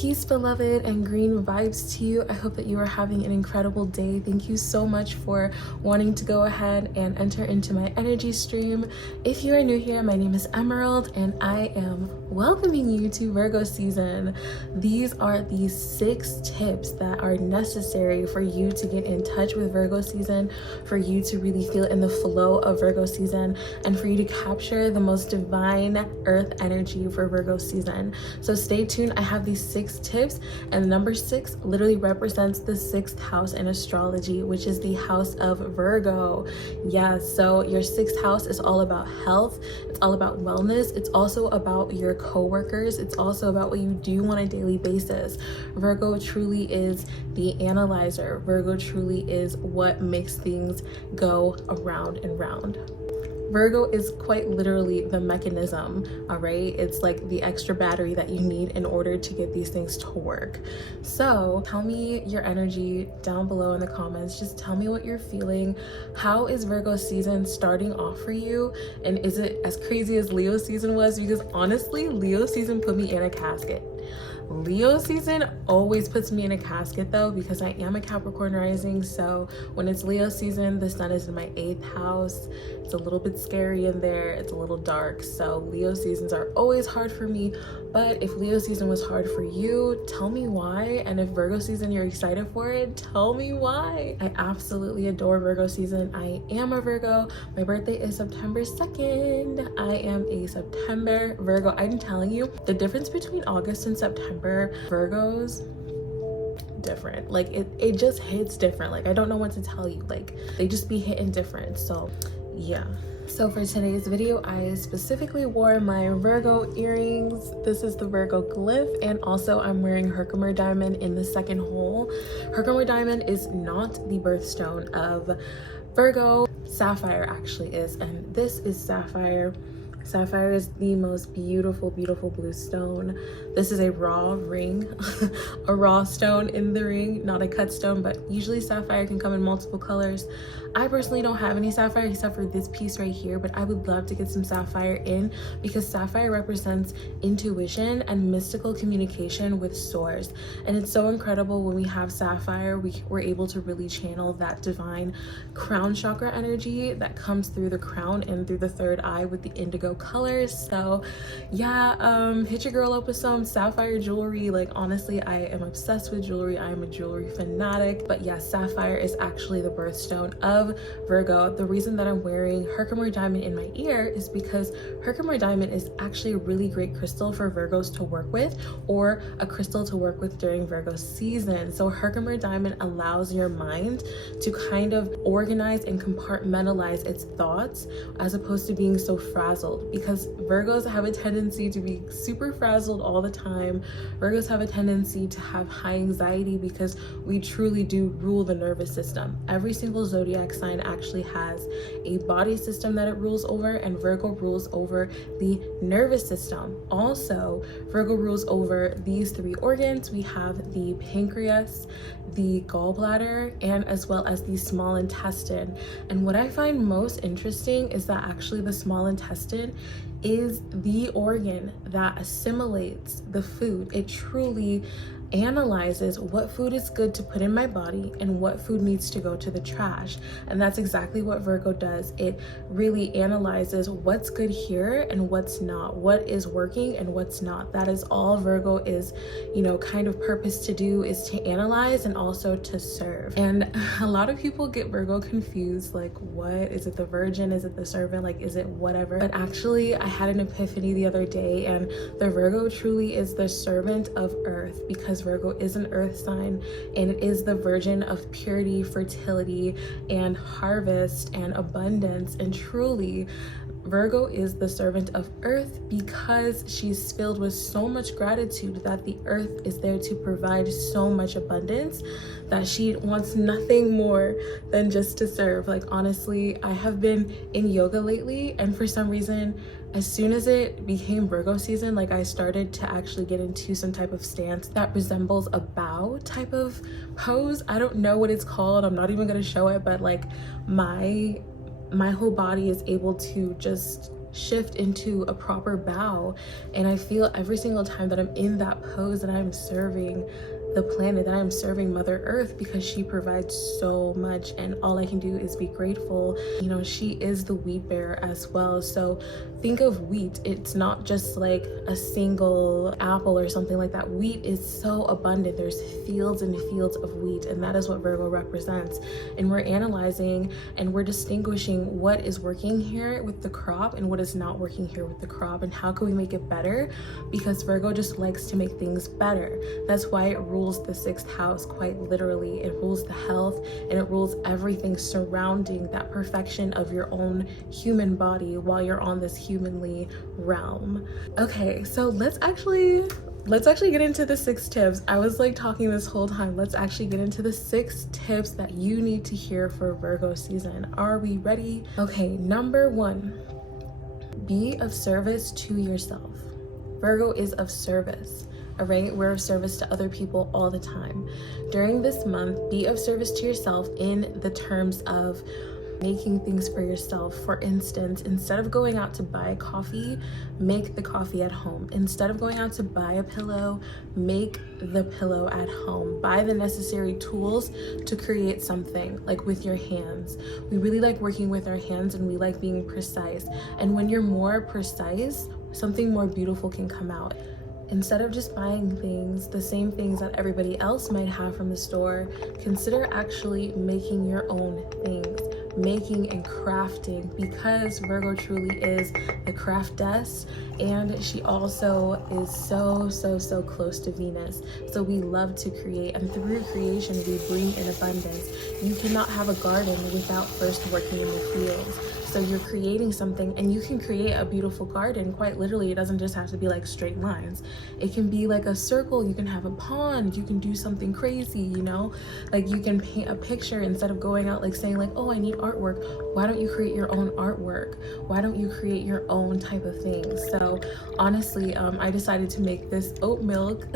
Peace, beloved, and green vibes to you. I hope that you are having an incredible day. Thank you so much for wanting to go ahead and enter into my energy stream. If you are new here, my name is Emerald, and I am welcoming you to Virgo season. These are the 6 tips that are necessary for you to get in touch with Virgo season, for you to really feel in the flow of Virgo season, and for you to capture the most divine earth energy for Virgo season. So stay tuned. I have these 6 tips, and number 6 literally represents the 6th house in astrology, which is the house of Virgo. Yeah, so your 6th house is all about health, it's all about wellness, it's also about your co-workers, it's also about what you do on a daily basis. Virgo truly is the analyzer. Virgo truly is what makes things go around and round. Virgo is quite literally the mechanism, all right? It's like the extra battery that you need in order to get these things to work. So tell me your energy down below in the comments. Just tell me what you're feeling. How is Virgo season starting off for you? And is it as crazy as Leo season was? Because honestly, Leo season put me in a casket. Leo season always puts me in a casket though, because I am a Capricorn rising. So when it's Leo season, the sun is in my 8th house. It's a little bit scary in there. It's a little dark. So Leo seasons are always hard for me. But if Leo season was hard for you, tell me why. And if Virgo season you're excited for it, tell me why. I absolutely adore Virgo season. I am a Virgo. My birthday is September 2nd. I am a September Virgo. I'm telling you, the difference between August and September Virgos, different. Like it just hits different. Like I don't know what to tell you. Like they just be hitting different. So yeah. So for today's video, I specifically wore my Virgo earrings. This is the Virgo glyph, and also I'm wearing Herkimer diamond in the 2nd hole. Herkimer diamond is not the birthstone of Virgo. Sapphire actually is, and this is sapphire. Sapphire is the most beautiful, beautiful blue stone. This is a raw ring, a raw stone in the ring, not a cut stone, but usually sapphire can come in multiple colors. I personally don't have any sapphire except for this piece right here, but I would love to get some sapphire in because sapphire represents intuition and mystical communication with source. And it's so incredible when we have sapphire, we're able to really channel that divine crown chakra energy that comes through the crown and through the 3rd eye with the indigo colors. So yeah, hit your girl up with some sapphire jewelry. Like honestly, I am obsessed with jewelry. I am a jewelry fanatic. But yeah, sapphire is actually the birthstone of Virgo. The reason that I'm wearing Herkimer diamond in my ear is because Herkimer diamond is actually a really great crystal for Virgos to work with, or a crystal to work with during Virgo season. So Herkimer diamond allows your mind to kind of organize and compartmentalize its thoughts as opposed to being so frazzled, because Virgos have a tendency to be super frazzled all the time. Virgos have a tendency to have high anxiety because we truly do rule the nervous system. Every single zodiac sign actually has a body system that it rules over, and Virgo rules over the nervous system. Also, Virgo rules over these 3 organs. We have the pancreas, the gallbladder, and as well as the small intestine. And what I find most interesting is that actually the small intestine is the organ that assimilates the food. It truly analyzes what food is good to put in my body and what food needs to go to the trash. And that's exactly what Virgo does. It really analyzes what's good here and what's not, what is working and what's not. That is all Virgo is, you know, kind of purpose to do, is to analyze and also to serve. And a lot of people get Virgo confused, like what is it, the virgin, is it the servant, like is it whatever? But actually I had an epiphany the other day, and the Virgo truly is the servant of earth, because Virgo is an earth sign and it is the virgin of purity, fertility, and harvest and abundance. And truly Virgo is the servant of earth because she's filled with so much gratitude that the earth is there to provide so much abundance that she wants nothing more than just to serve. Like honestly, I have been in yoga lately, and for some reason, as soon as it became Virgo season, like I started to actually get into some type of stance that resembles a bow type of pose. I don't know what it's called. I'm not even gonna show it, but like my whole body is able to just shift into a proper bow. And I feel every single time that I'm in that pose that I'm serving the planet, that I'm serving Mother Earth, because she provides so much and all I can do is be grateful. You know, she is the wheat bearer as well. So think of wheat. It's not just like a single apple or something like that. Wheat is so abundant. There's fields and fields of wheat, and that is what Virgo represents. And we're analyzing and we're distinguishing what is working here with the crop and what is not working here with the crop, and how can we make it better, because Virgo just likes to make things better. That's why it rules the 6th house, quite literally. It rules the health and it rules everything surrounding that perfection of your own human body while you're on this humanly realm. Okay, so let's actually get into the 6 tips. I was like talking this whole time. Let's actually get into the 6 tips that you need to hear for Virgo season. Are we ready? Okay, number 1, be of service to yourself. Virgo is of service. All right, we're of service to other people all the time. During this month, be of service to yourself in the terms of making things for yourself. For instance, instead of going out to buy coffee, make the coffee at home. Instead of going out to buy a pillow, make the pillow at home. Buy the necessary tools to create something, like with your hands. We really like working with our hands and we like being precise. And when you're more precise, something more beautiful can come out. Instead of just buying things, the same things that everybody else might have from the store, consider actually making your own things, making and crafting, because Virgo truly is the craftess, and she also is so close to Venus. So we love to create, and through creation we bring in abundance. You cannot have a garden without first working in the fields. So you're creating something, and you can create a beautiful garden. Quite literally, it doesn't just have to be like straight lines. It can be like a circle. You can have a pond. You can do something crazy, you know? Like you can paint a picture instead of going out like saying like, oh, I need artwork. Why don't you create your own artwork? Why don't you create your own type of thing? So honestly, I decided to make this oat milk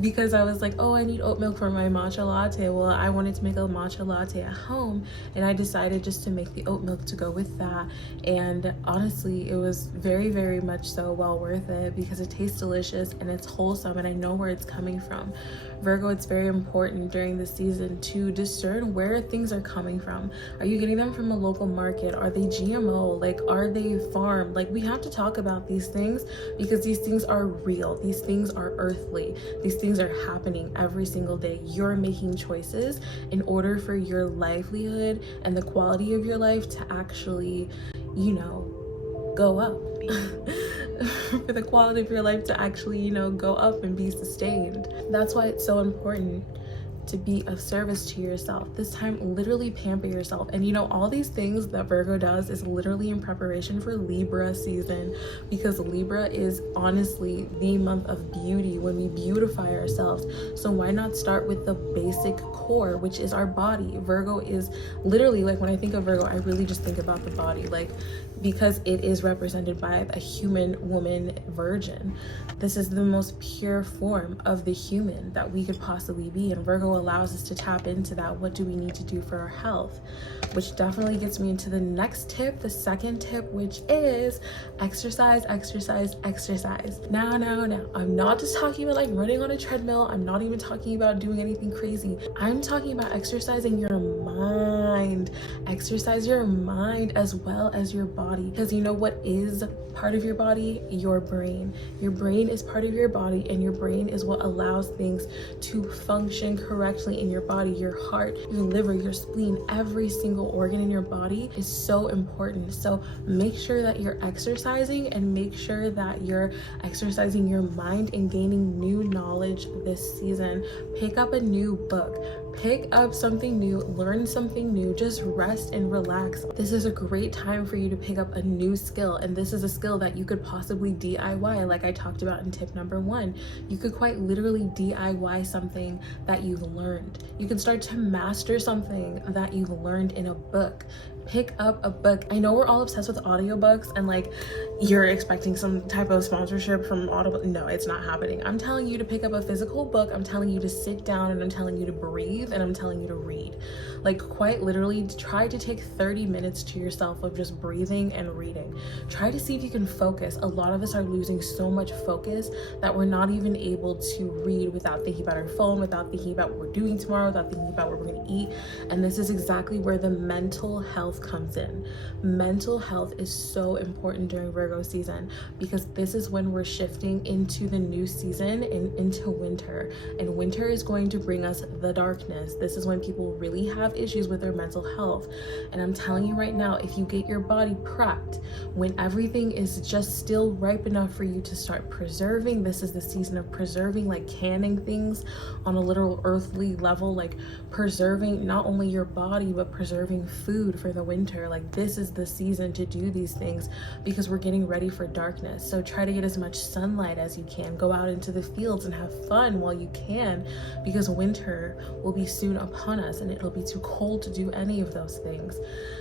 because I was like, oh, I need oat milk for my matcha latte. Well, I wanted to make a matcha latte at home, and I decided just to make the oat milk to go with that. And honestly, it was very much so well worth it, because it tastes delicious and it's wholesome, and I know where it's coming from. Virgo, it's very important during the season to discern where things are coming from. Are you getting them from a local market? Are they GMO? Like, are they farmed? Like, we have to talk about these things because these things are real. These things are earthly. These things are happening every single day. You're making choices in order for your livelihood and the quality of your life to actually, you know, go up. For the quality of your life to actually, you know, go up and be sustained. That's why it's so important to be of service to yourself. This time, literally pamper yourself. And you know, all these things that Virgo does is literally in preparation for Libra season, because Libra is honestly the month of beauty, when we beautify ourselves. So why not start with the basic core, which is our body? Virgo is literally, like, when I think of Virgo, I really just think about the body, like, because it is represented by a human woman virgin. This is the most pure form of the human that we could possibly be, and Virgo allows us to tap into that. What do we need to do for our health? Which definitely gets me into the next tip, the second tip, which is exercise. Now, I'm not just talking about like running on a treadmill. I'm not even talking about doing anything crazy. I'm talking about exercising your mind. Exercise your mind as well as your body, because you know what is part of your body? Your brain. Your brain is part of your body, and your brain is what allows things to function correctly in your body. Your heart, your liver, your spleen, every single organ in your body is so important. So make sure that you're exercising, and make sure that you're exercising your mind and gaining new knowledge this season. Pick up a new book. Pick up something new, learn something new, just rest and relax. This is a great time for you to pick up a new skill, and this is a skill that you could possibly DIY, like I talked about in tip number 1. You could quite literally DIY something that you've learned. You can start to master something that you've learned in a book. pick up a book. I know we're all obsessed with audiobooks and like you're expecting some type of sponsorship from Audible. No, it's not happening. I'm telling you to pick up a physical book. I'm telling you to sit down, and I'm telling you to breathe, and I'm telling you to read. Like, quite literally, try to take 30 minutes to yourself of just breathing and reading. Try to see if you can focus. A lot of us are losing so much focus that we're not even able to read without thinking about our phone, without thinking about what we're doing tomorrow, without thinking about what we're going to eat. And this is exactly where the mental health comes in. Mental health is so important during Virgo season, because this is when we're shifting into the new season and into winter. And winter is going to bring us the darkness. This is when people really have issues with their mental health. And I'm telling you right now, if you get your body prepped when everything is just still ripe enough for you to start preserving, this is the season of preserving, like canning things on a literal earthly level, like preserving not only your body but preserving food for the winter. Like, this is the season to do these things because we're getting ready for darkness. So try to get as much sunlight as you can. Go out into the fields and have fun while you can, because winter will be soon upon us and it'll be too cold to do any of those things.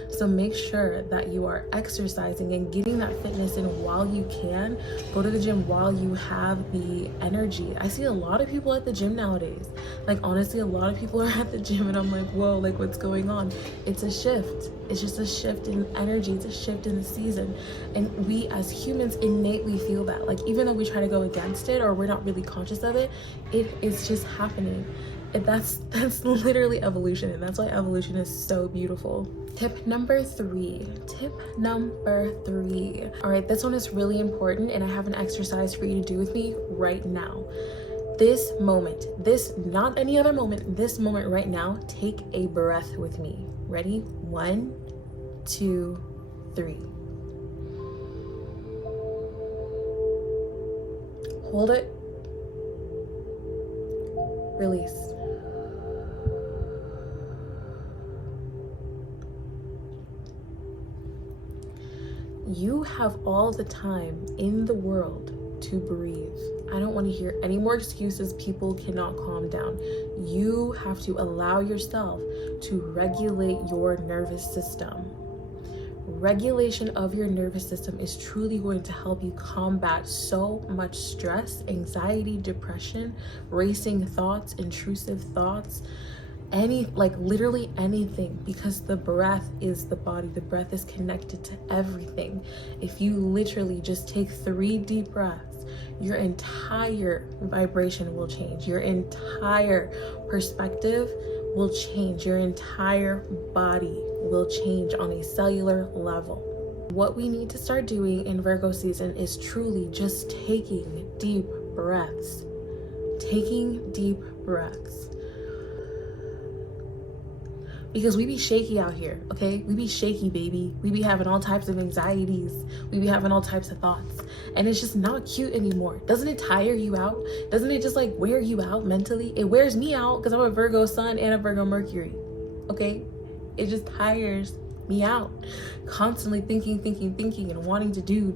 So make sure that you are exercising and getting that fitness in while you can. Go to the gym while you have the energy. I see a lot of people at the gym nowadays. Like, honestly, a lot of people are at the gym and I'm like, whoa, like, what's going on? It's a shift. It's just a shift in energy. It's a shift in the season. And we as humans innately feel that. Like, even though we try to go against it or we're not really conscious of it, it is just happening. And that's literally evolution. And that's why evolution is so beautiful. Tip number three. All right, this one is really important, and I have an exercise for you to do with me right now. This moment, not any other moment, this moment right now, take a breath with me. Ready? 1, 2, 3. Hold it. Release. You have all the time in the world to breathe. I don't want to hear any more excuses. People cannot calm down. You have to allow yourself to regulate your nervous system. Regulation of your nervous system is truly going to help you combat so much stress, anxiety, depression, racing thoughts, intrusive thoughts, literally anything, because the breath is the body. The breath is connected to everything. If you literally just take 3 deep breaths, your entire vibration will change. Your entire perspective will change. Your entire body will change on a cellular level. What we need to start doing in Virgo season is truly just taking deep breaths. Taking deep breaths. Because we be shaky out here, okay? We be shaky, baby. We be having all types of anxieties. We be having all types of thoughts. And it's just not cute anymore. Doesn't it tire you out? Doesn't it just like wear you out mentally? It wears me out because I'm a Virgo sun and a Virgo Mercury, okay? It just tires me out. Constantly thinking and wanting to do.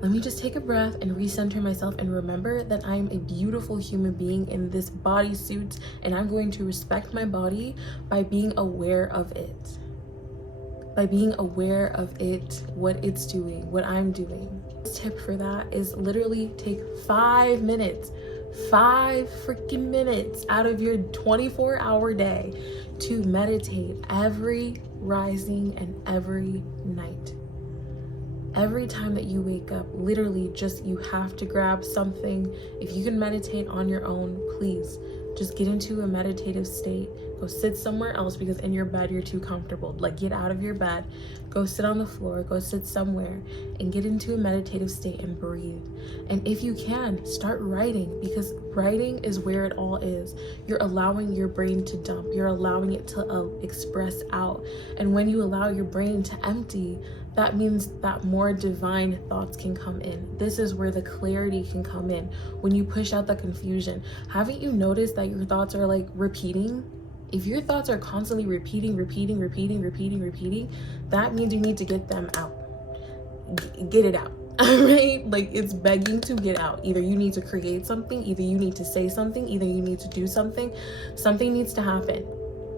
Let me just take a breath and recenter myself and remember that I'm a beautiful human being in this bodysuit, and I'm going to respect my body by being aware of it. By being aware of it, what it's doing, what I'm doing. Tip for that is literally take 5 minutes. 5 freaking minutes out of your 24-hour day to meditate every rising and every night. Every time that you wake up, literally just, you have to grab something. If you can meditate on your own, please just get into a meditative state. Go sit somewhere else, because in your bed you're too comfortable. Like, get out of your bed, go sit on the floor, go sit somewhere and get into a meditative state and breathe. And if you can, start writing, because writing is where it all is. You're allowing your brain to dump. You're allowing it to express out. And when you allow your brain to empty, that means that more divine thoughts can come in. This is where the clarity can come in, when you push out the confusion. Haven't you noticed that your thoughts are like repeating? If your thoughts are constantly repeating, that means you need to get them out. Get it out, right? Like, it's begging to get out. Either you need to create something, either you need to say something, either you need to do something. Something needs to happen.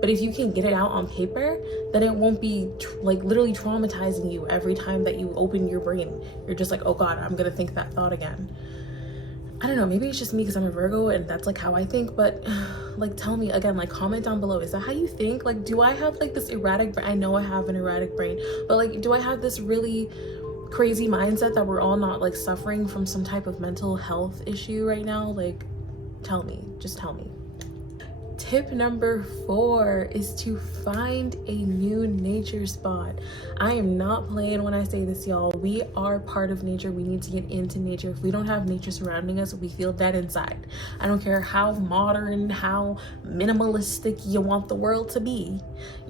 But if you can get it out on paper, then it won't be like literally traumatizing you every time that you open your brain. You're just like, oh God, I'm gonna think that thought again. I don't know, maybe it's just me because I'm a Virgo and that's like how I think, but like tell me again, like comment down below, is that how you think? Like, do I have like this erratic brain? I know I have an erratic brain, but like, do I have this really crazy mindset that we're all not like suffering from some type of mental health issue right now? Like, tell me, just tell me. Tip number 4 is to find a new nature spot. I am not playing when I say this, y'all. We are part of nature. We need to get into nature. If we don't have nature surrounding us, we feel dead inside. I don't care how modern, how minimalistic you want the world to be.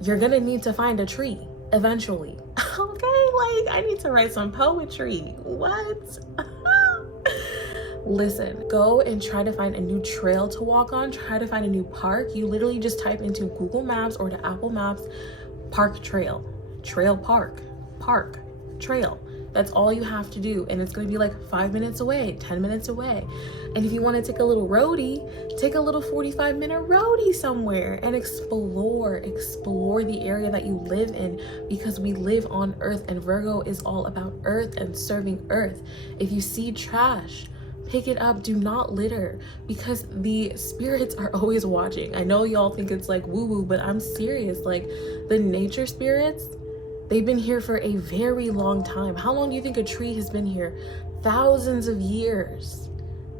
You're gonna need to find a tree eventually. Okay, like I need to write some poetry. What? Listen, go and try to find a new trail to walk on. Try to find a new park. You literally just type into Google Maps or to Apple Maps, park trail, trail park, park trail. That's all you have to do. And it's going to be like 5 minutes away, 10 minutes away. And if you want to take a little roadie, take a little 45-minute roadie somewhere and explore the area that you live in, because we live on Earth and Virgo is all about Earth and serving Earth. If you see trash, pick it up. Do not litter, because the spirits are always watching. I know y'all think it's like woo-woo, but I'm serious. Like the nature spirits, they've been here for a very long time. How long do you think a tree has been here? Thousands of years.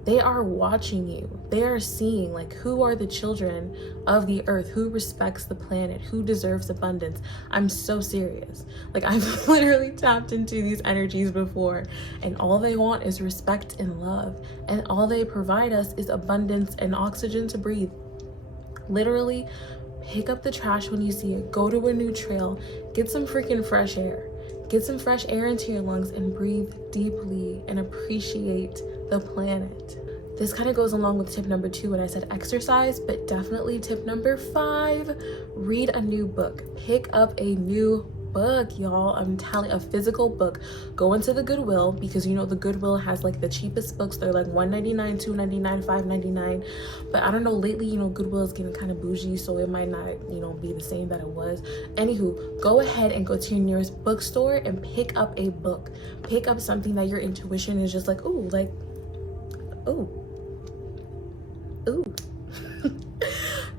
They are watching you. They are seeing like who are the children of the earth, who respects the planet, who deserves abundance. I'm so serious. Like I've literally tapped into these energies before, and all they want is respect and love. And all they provide us is abundance and oxygen to breathe. Literally, pick up the trash when you see it. Go to a new trail. Get some freaking fresh air. Get some fresh air into your lungs and breathe deeply and appreciate the planet. This kind of goes along with tip number 2 when I said exercise, but definitely tip number 5, read a new book. Pick up a new book, y'all. I'm telling, a physical book. Go into the Goodwill, because you know the Goodwill has like the cheapest books. They're like $1.99, $2.99, $5.99. But I don't know, lately, you know, Goodwill is getting kind of bougie, so it might not, you know, be the same that it was. Anywho, go ahead and go to your nearest bookstore and pick up a book. Pick up something that your intuition is just like, ooh, like, ooh.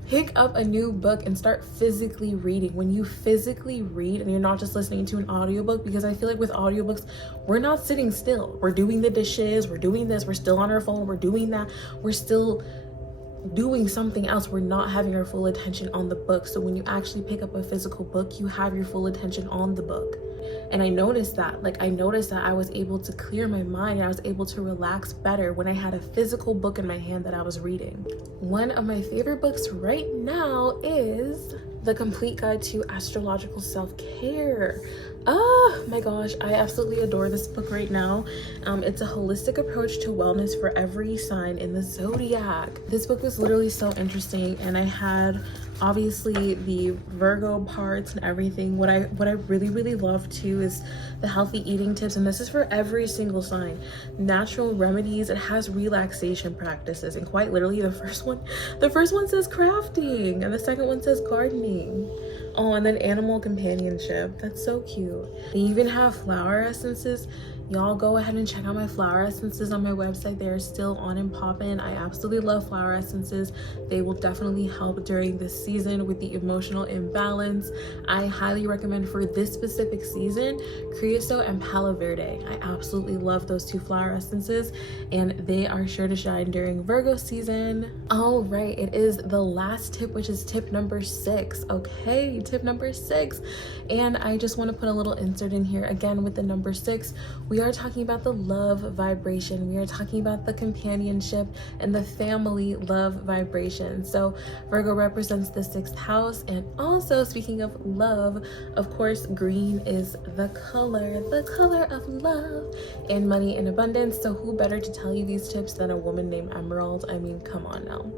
Pick up a new book and start physically reading. When you physically read and you're not just listening to an audiobook, because I feel like with audiobooks, we're not sitting still. We're doing the dishes, we're doing this, we're still on our phone, we're doing that, we're still doing something else. We're not having our full attention on the book. So when you actually pick up a physical book, you have your full attention on the book. And I noticed that, I was able to clear my mind and I was able to relax better when I had a physical book in my hand that I was reading. One of my favorite books right now is The Complete Guide to Astrological Self-Care. Oh my gosh, I absolutely adore this book right now. It's a holistic approach to wellness for every sign in the zodiac. This book was literally so interesting, and I had obviously the Virgo parts and everything. What I really love too is the healthy eating tips, and this is for every single sign. Natural remedies. It has relaxation practices, and quite literally the first one says crafting, and the second one says gardening. Oh, and then animal companionship. That's so cute. They even have flower essences. Y'all go ahead and check out my flower essences on my website. They're still on and popping. I absolutely love flower essences. They will definitely help during this season with the emotional imbalance. I highly recommend for this specific season, Creosote and Palo Verde. I absolutely love those 2 flower essences, and they are sure to shine during Virgo season. All right, it is the last tip, which is tip number 6. Okay, tip number 6. And I just want to put a little insert in here again with the number 6. We are talking about the love vibration. We are talking about the companionship and the family love vibration. So Virgo represents the 6th house. And also, speaking of love, of course, green is the color of love and money and abundance. So who better to tell you these tips than a woman named Emerald? I mean, come on now.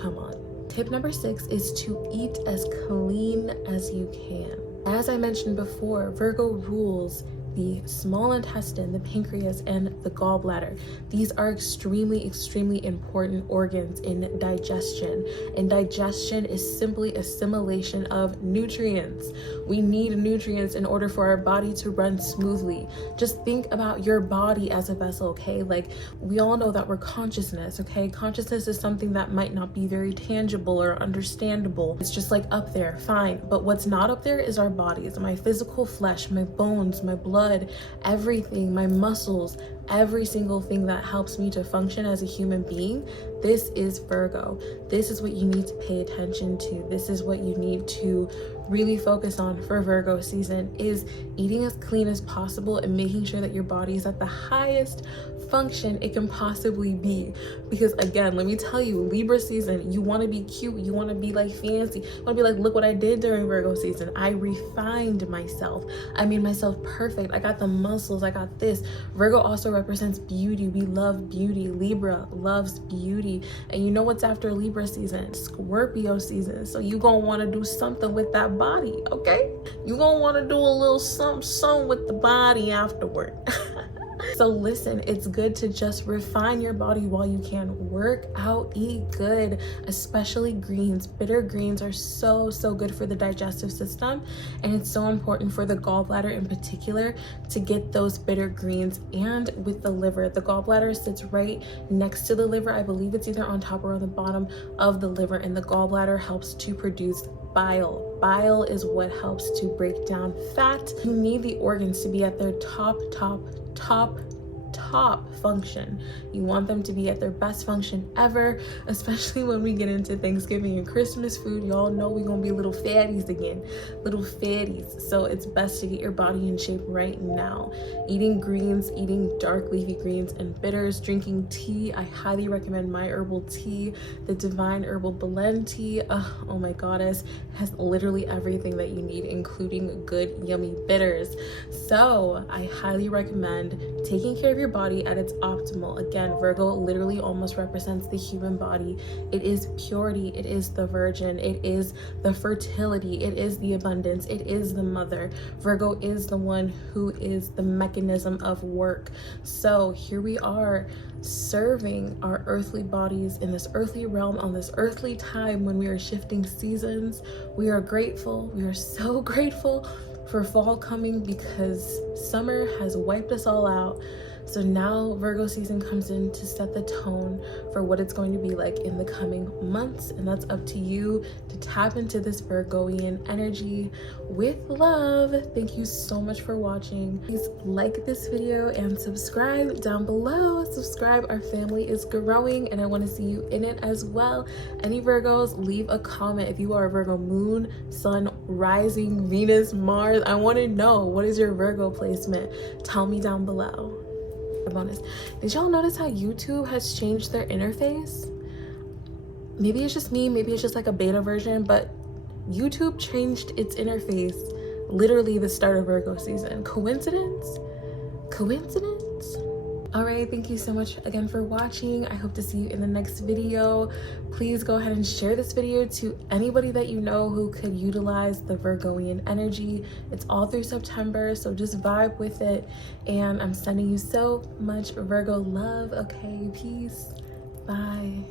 Come on. Tip number 6 is to eat as clean as you can. As I mentioned before, Virgo rules the small intestine, the pancreas, and the gallbladder. These are extremely, extremely important organs in digestion. And digestion is simply assimilation of nutrients. We need nutrients in order for our body to run smoothly. Just think about your body as a vessel, okay? Like, we all know that we're consciousness, okay? Consciousness is something that might not be very tangible or understandable. It's just like up there, fine. But what's not up there is our bodies, my physical flesh, my bones, my blood, everything, my muscles, every single thing that helps me to function as a human being. This is Virgo. This is what you need to pay attention to. This is what you need to really focus on for Virgo season, is eating as clean as possible and making sure that your body is at the highest function it can possibly be. Because again, let me tell you, Libra season, you want to be cute, you want to be like fancy, you want to be like, look what I did during Virgo season. I refined myself, I made myself perfect, I got the muscles, I got this. Virgo also represents beauty. We love beauty. Libra loves beauty. And you know what's after Libra season? Scorpio season. So you gonna want to do something with that body, okay? You gonna want to do a little something with the body afterward. So listen, it's good to just refine your body while you can. Work out, eat good, especially greens. Bitter greens are so good for the digestive system, and it's so important for the gallbladder in particular to get those bitter greens. And with the liver, the gallbladder sits right next to the liver. I believe it's either on top or on the bottom of the liver, and the gallbladder helps to produce bile. Bile is what helps to break down fat. You need the organs to be at their top function. You want them to be at their best function ever, especially when we get into Thanksgiving and Christmas food. Y'all know we're gonna be little fatties again, little fatties. So it's best to get your body in shape right now. Eating greens, eating dark leafy greens and bitters, drinking tea. I highly recommend my herbal tea, the Divine Herbal Blend tea. Oh my goddess, has literally everything that you need, including good yummy bitters. So I highly recommend taking care of your body at its optimal. Again, Virgo literally almost represents the human body. It is purity, it is the virgin, it is the fertility, it is the abundance, it is the mother. Virgo is the one who is the mechanism of work. So here we are, serving our earthly bodies in this earthly realm on this earthly time when we are shifting seasons. We are grateful, we are so grateful for fall coming, because summer has wiped us all out. So now Virgo season comes in to set the tone for what it's going to be like in the coming months, and that's up to you to tap into this Virgoian energy with love. Thank you so much for watching. Please like this video and subscribe down below. Subscribe, our family is growing and I want to see you in it as well. Any Virgos, leave a comment. If you are a Virgo moon, sun, rising, Venus, Mars, I want to know, what is your Virgo placement? Tell me down below. Bonus. Did y'all notice how YouTube has changed their interface? Maybe it's just me, maybe it's just like a beta version, but YouTube changed its interface literally the start of Virgo season. Coincidence? Coincidence? All right, thank you so much again for watching. I hope to see you in the next video. Please go ahead and share this video to anybody that you know who could utilize the Virgoian energy. It's all through September, so just vibe with it. And I'm sending you so much Virgo love. Okay, peace. Bye.